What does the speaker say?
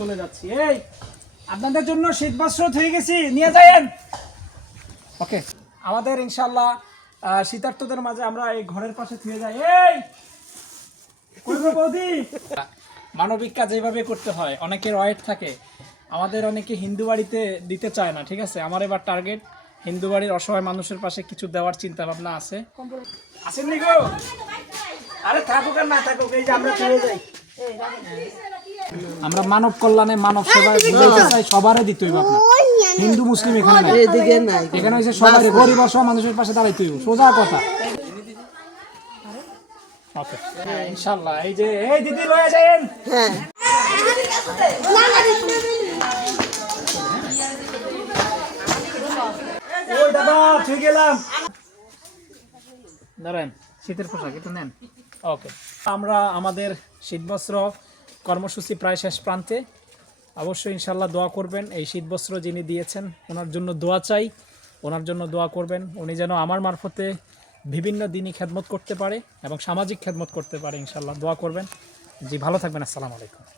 চলে যাচ্ছি। এই আপনাদের জন্য শীত বস্ত্র হয়ে গেছি নিয়ে যায়েন। ওকে। আমাদের ইনশাল্লাহ শীতার্থদের মাঝে আমরা এই ঘরের পাশে থুয়ে যাই। এই কই গো বৌদি? মানবিক কাজ এইভাবে করতে হয় অনেকের ওয়েট থাকে। আমাদের অনেকে হিন্দু বাড়িতে দিতে চায় না ঠিক আছে? আমার এবার টার্গেট হিন্দু বাড়ির অসহায় মানুষের পাশে কিছু দেওয়ার চিন্তা ভাবনা আছে। আছেন নি গো? আরে থাকুক আর না থাকুক এই যে আমরা চলে যাই। আমরা মানব কল্যাণে মানব সেবায় বুঝাইতে চাই সবারই দিতে হইব আপনার হিন্দু মুসলিম এখানে নাই। এদিকে নাই। এখানে সবারই গরিব অসহায় মানুষের পাশে দাঁড়াইতে হইব। সোজা কথা। ওকে ইনশাআল্লাহ এই যে এই দিদি লয়ে হ্যাঁ। ওই দাদা ঠিক গেলাম দাঁড়ান শীতের পোশাক এটা নেন। ওকে। আমরা আমাদের শীতবস্ত্র কর্মসূচি প্রায় শেষ প্রান্তে। অবশ্যই ইনশাল্লাহ দোয়া করবেন। এই শীতবস্ত্র যিনি দিয়েছেন, ওনার জন্য দোয়া চাই। ওনার জন্য দোয়া করবেন। উনি যেন আমার মারফতে বিভিন্ন দিনই খেদমত করতে পারে এবং সামাজিক খেদমত করতে পারে ইনশাল্লাহ দোয়া করবেন। জি, ভালো থাকবেন। আসসালামু আলাইকুম।